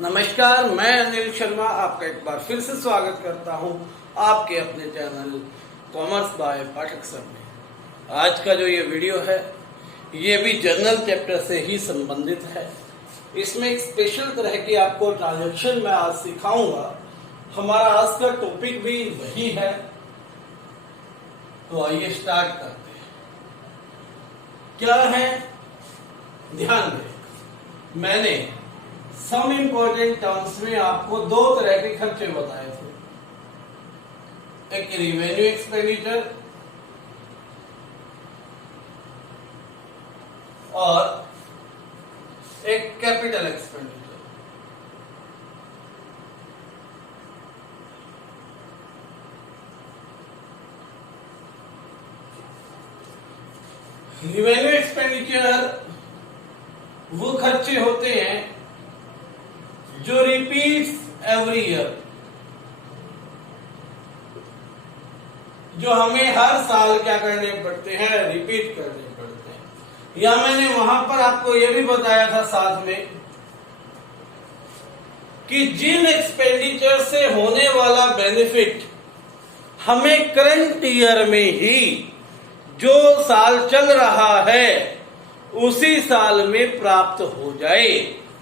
नमस्कार, मैं अनिल शर्मा आपका एक बार फिर से स्वागत करता हूं आपके अपने channel commerce by Pathak sir में। आज का जो ये वीडियो है ये भी जर्नल चैप्टर से ही संबंधित है। इसमें एक स्पेशल तरह की आपको ट्रांजैक्शन मैं आज सिखाऊंगा। हमारा आज का टॉपिक भी वही है, तो आइए स्टार्ट करते हैं। क्या है, ध्यान दें, मैंने सम इंपॉर्टेंट टर्म्स में आपको दो तरह के खर्चे बताए थे, एक रिवेन्यू एक्सपेंडिचर और एक कैपिटल एक्सपेंडिचर। रिवेन्यू एक्सपेंडिचर वो खर्चे होते हैं जो रिपीट्स एवरी ईयर, जो हमें हर साल क्या करने पड़ते हैं, रिपीट करने पड़ते हैं। या मैंने वहां पर आपको यह भी बताया था साथ में कि जिन एक्सपेंडिचर से होने वाला बेनिफिट हमें करंट ईयर में ही जो साल चल रहा है उसी साल में प्राप्त हो जाए,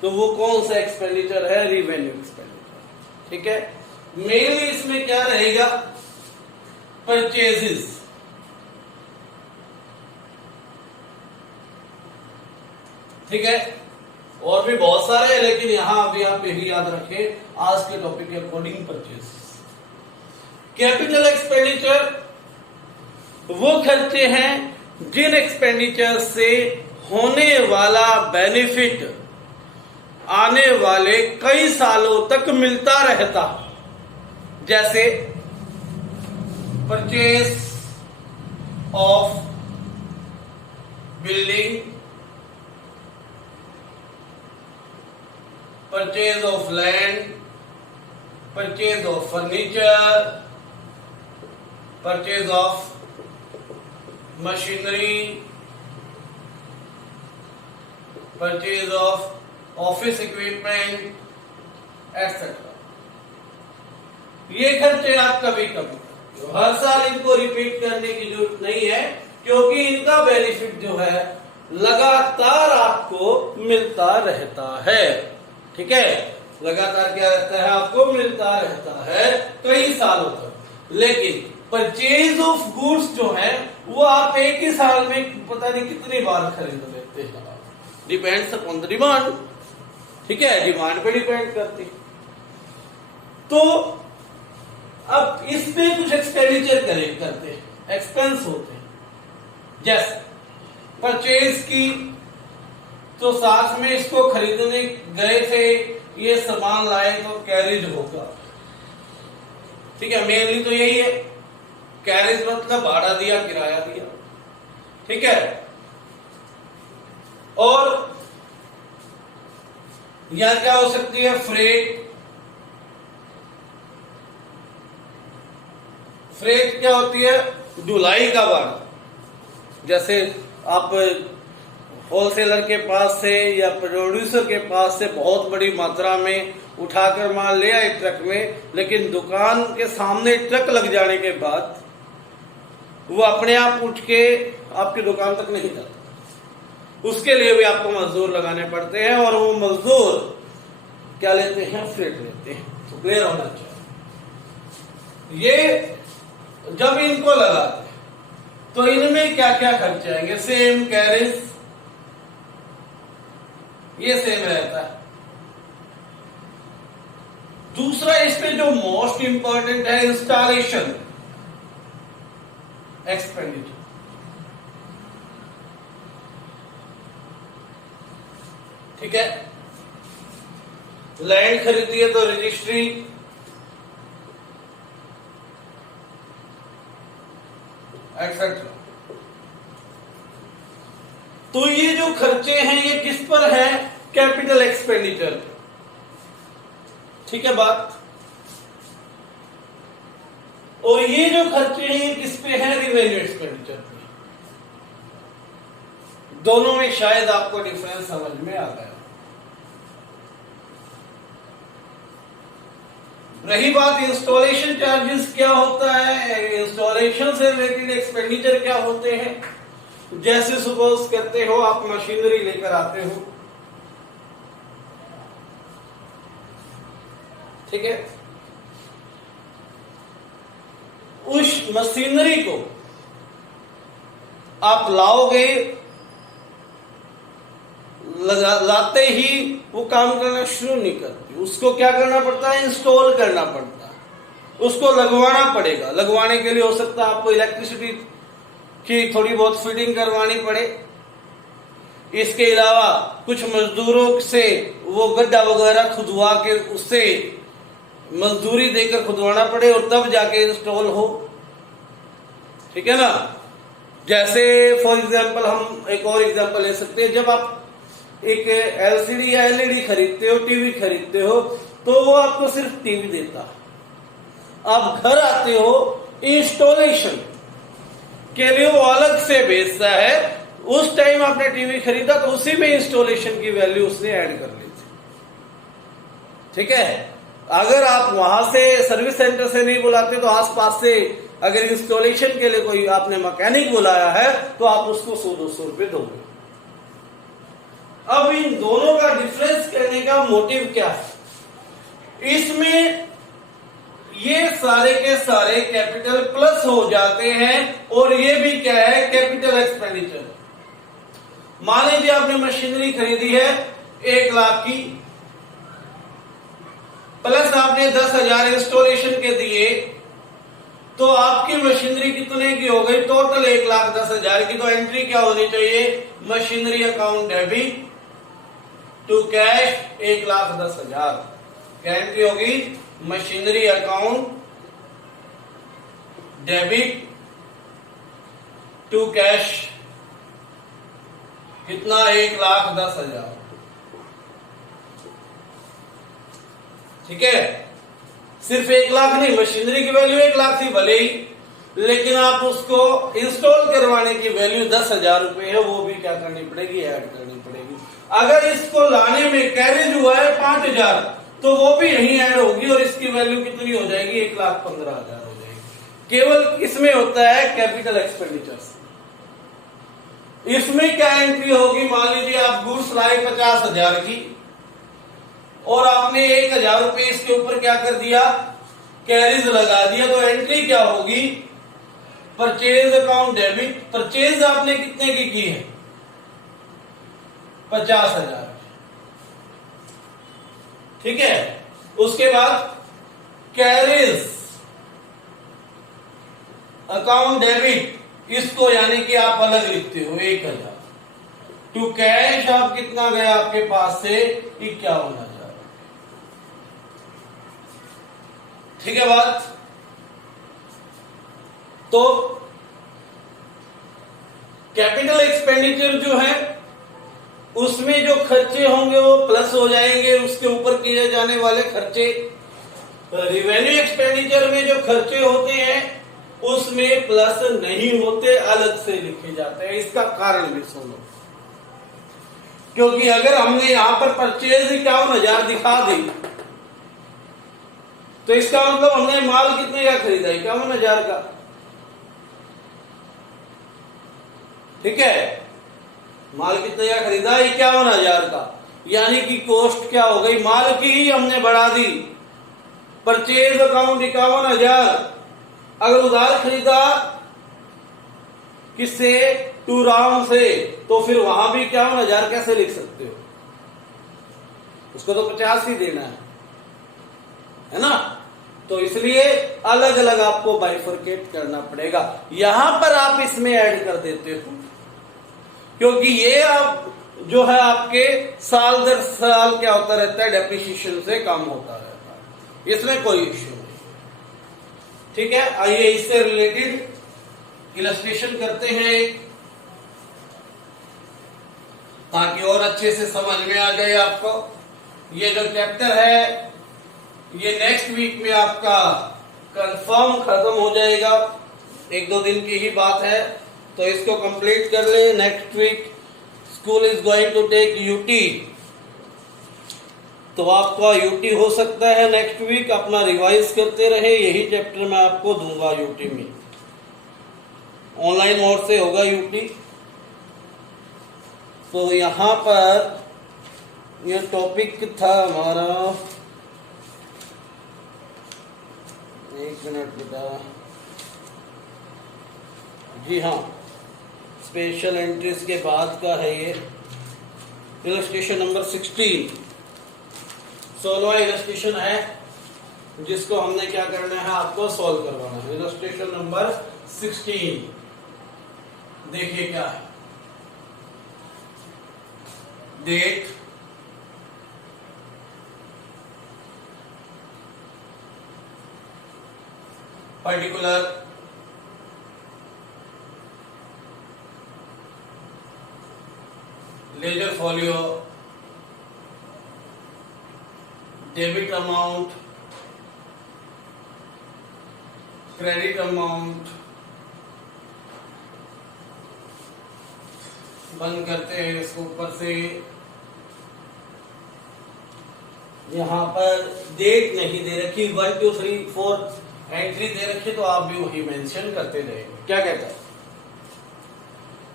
तो वो कौन सा एक्सपेंडिचर है, रिवेन्यू एक्सपेंडिचर। ठीक है, मेनली इसमें क्या रहेगा, परचेजेस। ठीक है, और भी बहुत सारे हैं, लेकिन यहां अभी आप यही याद रखें आज के टॉपिक के अकॉर्डिंग परचेजेस। कैपिटल एक्सपेंडिचर वो खर्चे हैं जिन एक्सपेंडिचर से होने वाला बेनिफिट आने वाले कई सालों तक मिलता रहता, जैसे purchase of building, purchase of land, purchase of furniture, purchase of machinery, purchase of office equipment etcetera. ये खर्चे आप कभी कभी, हर साल इनको रिपीट करने की जरूरत नहीं है, क्योंकि इनका बेनिफिट जो है लगातार आपको मिलता रहता है। ठीक है, लगातार क्या रहता है, आपको मिलता रहता है कई सालों तक। लेकिन परचेज ऑफ गुड्स जो है वो आप एक ही साल में पता नहीं कितनी बार खरीद लेते हैं, डिपेंड्स अपॉन द डिमांड। ठीक है, डिमांड पे डिपेंड करती। तो अब इस पे कुछ एक्सपेंडिचर करते हैं, एक्सपेंस होते हैं। जैसे परचेज की, तो साथ में इसको खरीदने गए थे, ये सामान लाए तो कैरेज होगा। ठीक है, मेनली तो यही है, कैरेज मतलब भाड़ा दिया, किराया दिया। ठीक है, और या क्या हो सकती है, फ्रेट। फ्रेट क्या होती है, ढुलाई का भाड़ा। जैसे आप होलसेलर के पास से या प्रोड्यूसर के पास से बहुत बड़ी मात्रा में उठाकर माल ले आए ट्रक में, लेकिन दुकान के सामने ट्रक लग जाने के बाद वो अपने आप उठ के आपकी दुकान तक नहीं जाता, उसके लिए भी आपको मजदूर लगाने पड़ते हैं, और वो मजदूर क्या लेते हैं, फ्रेट लेते हैं। तो क्लियर होना चाहिए। ये जब इनको लगाते हैं तो इनमें क्या क्या खर्चे आएंगे, सेम कैरेज, ये सेम रहता है। दूसरा इसमें जो मोस्ट इंपॉर्टेंट है, इंस्टॉलेशन एक्सपेंडिचर। ठीक है, लैंड खरीदी है तो रजिस्ट्री, एक्सेट्रा। तो ये जो खर्चे हैं ये किस पर है, कैपिटल एक्सपेंडिचर। ठीक है बात। और ये जो खर्चे हैं ये किस पे है, रिवेन्यू एक्सपेंडिचर पे। दोनों में शायद आपको डिफरेंस समझ में आ गया। रही बात इंस्टॉलेशन चार्जेस क्या होता है, इंस्टॉलेशन से रिलेटेड एक्सपेंडिचर क्या होते हैं। जैसे सपोज करते हो आप मशीनरी लेकर आते हो, ठीक है, उस मशीनरी को आप लाओगे, लाते ही वो काम करना शुरू नहीं करती, उसको क्या करना पड़ता है, इंस्टॉल करना पड़ता है, उसको लगवाना पड़ेगा। लगवाने के लिए हो सकता है आपको इलेक्ट्रिसिटी की थोड़ी बहुत फिटिंग करवानी पड़े, इसके अलावा कुछ मजदूरों से वो गड्ढा वगैरह खुदवा के उससे मजदूरी देकर खुदवाना पड़े और तब जाके इंस्टॉल हो, ठीक है ना। जैसे फॉर एग्जांपल हम एक और एग्जांपल ले सकते हैं, जब आप एक एलसीडी या एलईडी खरीदते हो, टीवी खरीदते हो, तो वो आपको सिर्फ टीवी देता है। आप घर आते हो, इंस्टॉलेशन के लिए वो अलग से बेचता है। उस टाइम आपने टीवी खरीदा तो उसी में इंस्टॉलेशन की वैल्यू उसने ऐड कर ली थी, ठीक है। अगर आप वहां से सर्विस सेंटर से नहीं बुलाते तो आसपास से अगर इंस्टॉलेशन के लिए कोई आपने मैकेनिक बुलाया है तो आप उसको 100-200 रुपए दोगे। अब इन दोनों का डिफरेंस करने का मोटिव क्या है, इसमें ये सारे के सारे कैपिटल प्लस हो जाते हैं और ये भी क्या है, कैपिटल एक्सपेंडिचर। मान लीजिए आपने मशीनरी खरीदी है 1 लाख की, प्लस आपने 10,000 इंस्टॉलेशन के दिए, तो आपकी मशीनरी कितने की हो गई, टोटल 1,10,000 की। तो एंट्री क्या होनी चाहिए, machinery account debit to cash 1,10,000। क्या एंट्री होगी, machinery account debit to cash कितना, 1,10,000, ठीक है। सिर्फ 1 लाख नहीं, मशीनरी की वैल्यू 1 लाख थी भले ही, लेकिन आप उसको इंस्टॉल करवाने की वैल्यू 10,000 रुपए है, वो भी क्या करनी पड़ेगी, ऐड करनी पड़ेगी। अगर इसको लाने में कैरेज हुआ है 5,000 तो वो भी यही ऐड होगी और इसकी वैल्यू कितनी हो जाएगी, 1,15,000 हो जाएगी। केवल इसमें होता है कैपिटल एक्सपेंडिचर्स। इसमें क्या एंट्री होगी, मान लीजिए आप गुड्स लाए 50,000 की और आपने 1,000 रुपए इसके ऊपर क्या कर दिया, कैरेज लगा दिया, तो एंट्री क्या होगी, परचेज अकाउंट डेबिट। परचेज आपने कितने की है, 50,000, ठीक है। उसके बाद कैरेज अकाउंट डेबिट, इसको यानी कि आप अलग लिखते हो 1,000 टू कैश। आप कितना गया आपके पास से, 51,000, ठीक है बात। तो कैपिटल एक्सपेंडिचर जो है उसमें जो खर्चे होंगे वो प्लस हो जाएंगे, उसके ऊपर किए जाने वाले खर्चे। रिवेन्यू एक्सपेंडिचर में जो खर्चे होते हैं उसमें प्लस नहीं होते, अलग से लिखे जाते हैं। इसका कारण भी सुनो, क्योंकि अगर हमने यहां पर परचेज 51,000 दिखा दी तो इसका मतलब हमने माल कितने का खरीदा, 51,000 का, ठीक है। माल कितने का खरीदा, 51,000 का, यानी कि कॉस्ट क्या हो गई, माल की ही हमने बढ़ा दी। परचेज अकाउंट 51,000, अगर उधार खरीदा किससे, टू राम से, तो फिर वहां भी 51,000 कैसे लिख सकते हो, उसको तो 50 ही देना है ना। तो इसलिए अलग अलग आपको बाइफरकेट करना पड़ेगा। यहां पर आप इसमें ऐड कर देते हो, क्योंकि ये आप जो है आपके साल दर साल क्या होता रहता है, डेप्रिसिएशन से कम होता रहता है, इसमें कोई इश्यू नहीं, ठीक है। आइए इससे रिलेटेड इलस्ट्रेशन करते हैं ताकि और अच्छे से समझ में आ जाए आपको। ये जो चैप्टर है ये नेक्स्ट वीक में आपका कंफर्म खत्म हो जाएगा, 1-2 दिन की ही बात है, तो इसको कंप्लीट कर ले। Next week school is going to take UT, तो आपका यूटी हो सकता है नेक्स्ट वीक, अपना रिवाइज करते रहे, यही चैप्टर मैं आपको दूंगा यूटी में, ऑनलाइन मोड से होगा यूटी। तो यहां पर ये टॉपिक था हमारा, एक मिनट बेटा जी हाँ, स्पेशल एंट्रीज के बाद का है ये इलस्ट्रेशन नंबर 16, 16वां इलस्ट्रेशन है जिसको हमने क्या करना है, आपको सॉल्व करवाना है। इलस्ट्रेशन नंबर 16 देखिए क्या है, date, particular, ledger folio, debit amount, credit amount, बंद करते हैं इसको ऊपर से। यहां पर डेट नहीं दे रखी, 1 2 3 4 एंट्री दे रखी, तो आप भी वही मेंशन करते रहेंगे। क्या कहता है,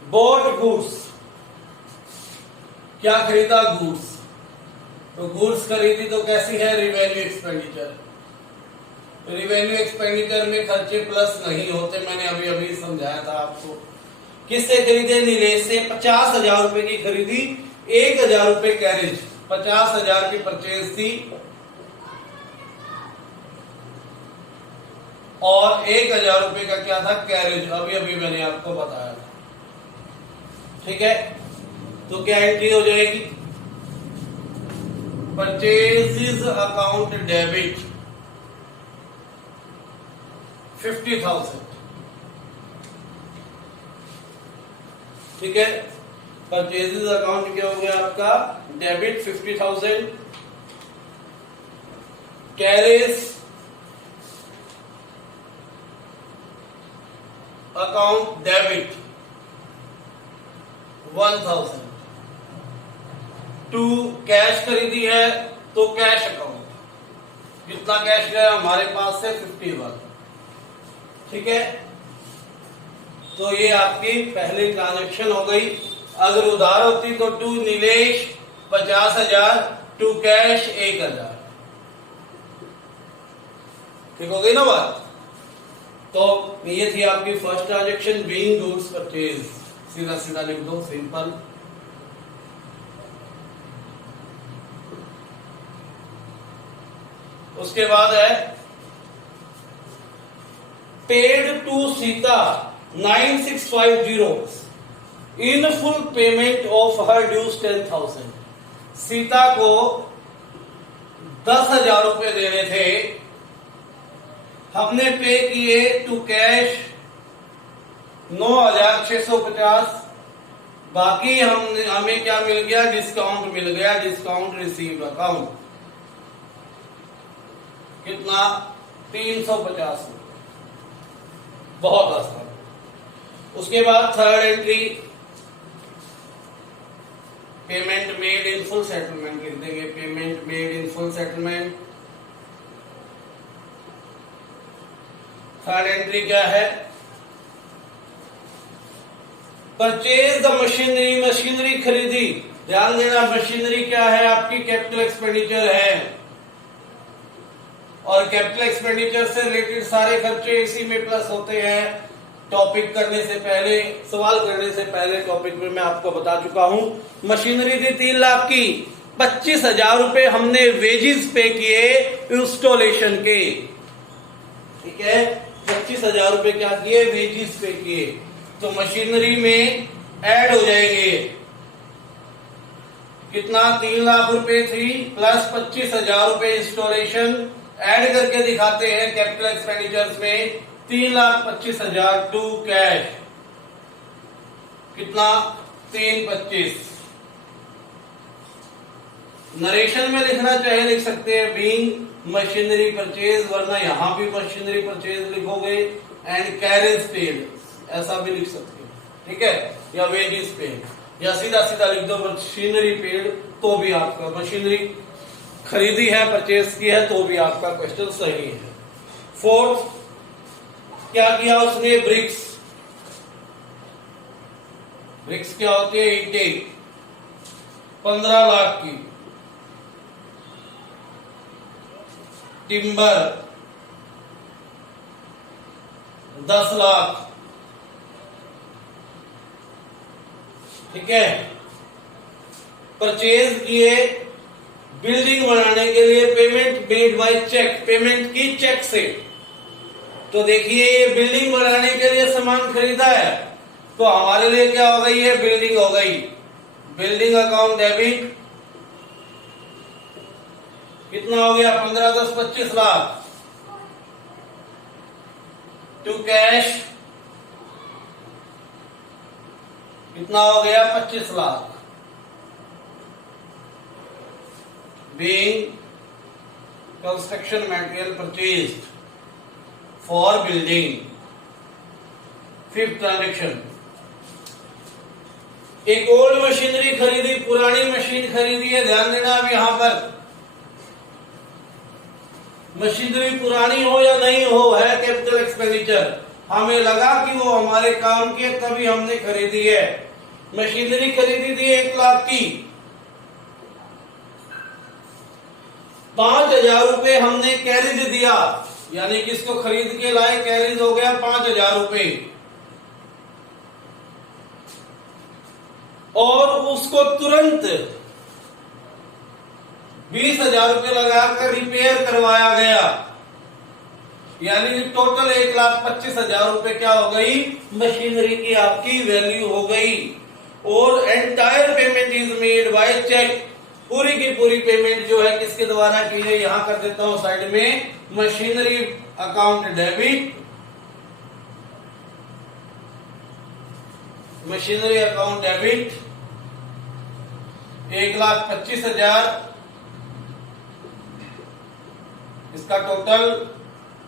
बॉट गुड्स, क्या खरीदा, गुड्स। तो गुड्स खरीदी तो कैसी है, रिवेन्यू एक्सपेंडिचर। तो रिवेन्यू एक्सपेंडिचर में खर्चे प्लस नहीं होते, मैंने अभी अभी समझाया था आपको। किससे खरीदे, नीलेश से। 50,000 रुपए की खरीदी, 1,000 रुपए कैरेज, 50,000 की परचेज थी और 1,000 रुपए का क्या था, कैरेज, अभी अभी मैंने आपको बताया था। ठीक है, तो क्या एंट्री हो जाएगी, परचेज अकाउंट डेबिट 50,000। ठीक है, परचेजेस अकाउंट क्या हो गया आपका, debit 50,000, carriage account debit 1,000। To cash खरीदी है तो कैश अकाउंट, कितना कैश गया हमारे पास से 51। ठीक है, तो ये आपकी पहली ट्रांजैक्शन हो गई। अगर उधार होती तो टू नीलेश 50,000, टू कैश 1,000। ठीक हो गई ना बात। तो ये थी आपकी first transaction, being goods purchase, सीधा सीधा लिख दो, सिंपल। उसके बाद है paid to Sita 9650 in full payment of her dues 10,000। Sita को 10,000 रुपए देने थे, हमने पे किए टू कैश 9,650। बाकी हमें क्या मिल गया, डिस्काउंट मिल गया, डिस्काउंट रिसीव्ड अकाउंट कितना, 350। बहुत आसान। उसके बाद third entry, payment made in full settlement लिख देंगे, payment made in full settlement. Third entry क्या है, परचेज द मशीनरी, मशीनरी खरीदी। ध्यान देना, मशीनरी क्या है, आपकी कैपिटल एक्सपेंडिचर है, और कैपिटल एक्सपेंडिचर से रिलेटेड सारे खर्चे इसी में प्लस होते हैं। टॉपिक करने से पहले, सवाल करने से पहले टॉपिक में मैं आपको बता चुका हूं। मशीनरी थी 3 लाख की, 25,000 रुपए हमने वेजेस पे किए इंस्टॉलेशन के। ठीक है, 25,000 रुपए क्या किए, वेजेस पे किए। तो मशीनरी में ऐड हो जाएंगे कितना, 3 लाख रुपए थी प्लस 25,000 रुपए इंस्टॉलेशन, ऐड करके दिखाते हैं कैपिटल एक्सपेंडिचर्स में। 3,25,000 टू कैश कितना, 325। नरेशन में लिखना चाहे लिख सकते हैं बीइंग मशीनरी परचेज, वरना यहां भी मशीनरी परचेज लिखोगे, एंड कैरेज पेड ऐसा भी लिख सकते हैं। ठीक है, या वेजेस पेड, या सीधा सीधा लिख दो मशीनरी पेड, तो भी आपका मशीनरी खरीदी है, परचेज की है, तो भी आपका क्वेश्चन सही है। फोर्थ, क्या किया उसने? ब्रिक्स। ब्रिक्स क्या होती है? ईंटें 15 लाख की, टिम्बर 10 लाख, ठीक है। परचेज किए बिल्डिंग बनाने के लिए, payment made by cheque, payment की चेक से। तो देखिए ये बिल्डिंग बनाने के लिए सामान खरीदा है, तो हमारे लिए क्या हो गई? है बिल्डिंग हो गई। बिल्डिंग अकाउंट डेबिट कितना हो गया? 15 10 25 लाख। टू कैश कितना हो गया? 25 lakh. Being construction material purchased for building. Fifth transaction, एक ओल्ड मशीनरी खरीदी, पुरानी मशीन खरीदी है। ध्यान देना अब यहां पर मशीनरी पुरानी हो या नहीं हो, है कैपिटल एक्सपेंडिचर। हमें लगा कि वो हमारे काम की है, तभी हमने खरीदी है। मशीनरी खरीदी थी 1 लाख की, 5,000 रुपए हमने कैरेज दिया, यानी कि इसको खरीद के लाए, कैरेज हो गया 5,000 रुपए, और उसको तुरंत 20,000 रुपए लगाकर रिपेयर करवाया गया, यानी टोटल 1,25,000 रुपए क्या हो गई? मशीनरी की आपकी वैल्यू हो गई। और entire payment is made by cheque, पूरी की पूरी पेमेंट जो है किसके द्वारा की गई? यहां कर देता हूं साइड में, machinery account debit, machinery account debit 1,25,000, इसका total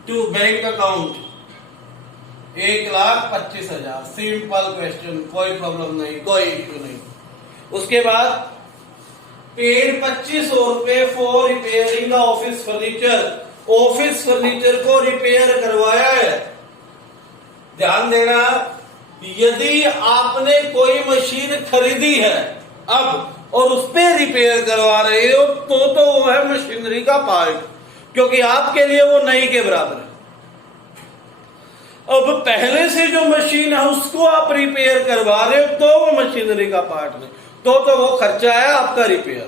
two bank account 1,25,000। Simple question, कोई प्रॉब्लम नहीं, कोई इश्यू नहीं। उसके बाद पेड 2,500 रुपए for repairing the office furniture, office furniture को रिपेयर करवाया है। ध्यान देना, यदि आपने कोई मशीन खरीदी है अब और उस पर रिपेयर करवा रहे हो, तो वो है मशीनरी का पार्ट, क्योंकि आपके लिए वो नई के बराबर है। अब पहले से जो मशीन है उसको आप रिपेयर करवा रहे हो, तो वो मशीनरी का पार्ट नहीं, तो वो खर्चा है आपका रिपेयर।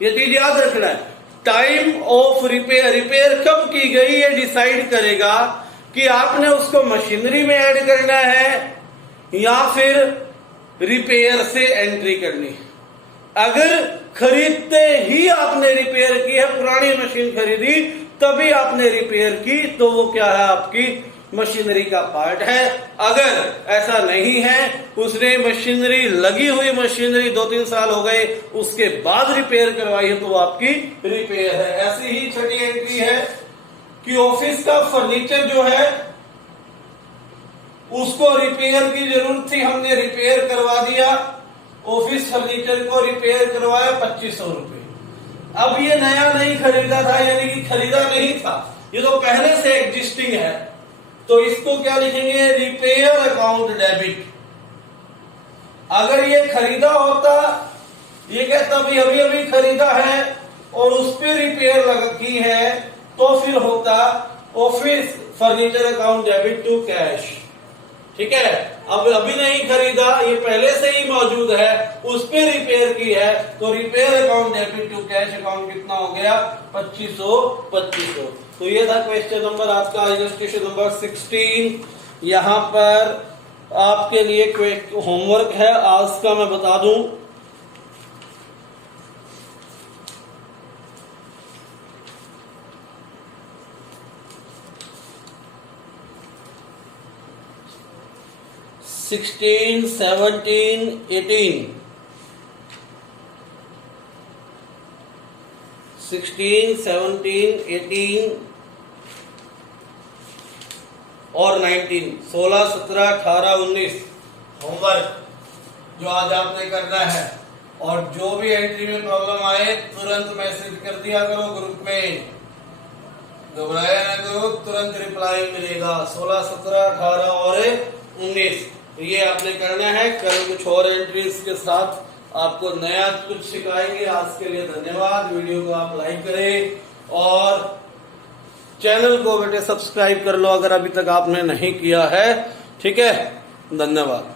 ये चीज याद रखना है। टाइम ऑफ रिपेयर, रिपेयर कब की गई ये डिसाइड करेगा कि आपने उसको मशीनरी में ऐड करना है या फिर रिपेयर से एंट्री करनी है। अगर खरीदते ही आपने रिपेयर की है, पुरानी मशीन खरीदी तभी आपने रिपेयर की, तो वो क्या है? आपकी मशीनरी का पार्ट है। अगर ऐसा नहीं है, उसने मशीनरी, लगी हुई मशीनरी 2-3 साल हो गए, उसके बाद रिपेयर करवाई है, तो वो आपकी रिपेयर है। ऐसी ही छठी एंट्री है कि ऑफिस का फर्नीचर जो है उसको रिपेयर की जरूरत थी, हमने रिपेयर करवा दिया, ऑफिस फर्नीचर को रिपेयर करवाया 2,500 रुपए। अब ये नया नहीं खरीदा था, यानी कि खरीदा नहीं था, ये तो पहले से एग्जिस्टिंग है, तो इसको क्या लिखेंगे? Repair account debit. अगर ये खरीदा होता, ये कहता भाई अभी अभी खरीदा है और उस पर रिपेयर लगी है, तो फिर होता office furniture account debit to cash. ठीक है, अब अभी नहीं खरीदा, ये पहले से ही मौजूद है, उस पर रिपेयर की है, तो repair account debit to cash account कितना हो गया? 2,500। तो ये था क्वेश्चन नंबर आपका, इलस्ट्रेशन नंबर 16। यहां पर आपके लिए होमवर्क है आज का, मैं बता दूं। (16, 17, 18) 16, 17, 18 और 19, 16, 17, 18, 19 होमवर्क जो आज आपने करना है। और जो भी एंट्री में प्रॉब्लम आए तुरंत मैसेज कर दिया करो ग्रुप में, घबराया ना करो, तुरंत रिप्लाई मिलेगा। 16, 17, 18 और 19 ये आपने करना है। कल कुछ और एंट्रीज के साथ आपको नया कुछ सिखाएंगे। आज के लिए धन्यवाद। वीडियो को आप लाइक करें और चैनल को बेटे सब्सक्राइब कर लो अगर अभी तक आपने नहीं किया है। ठीक है, धन्यवाद।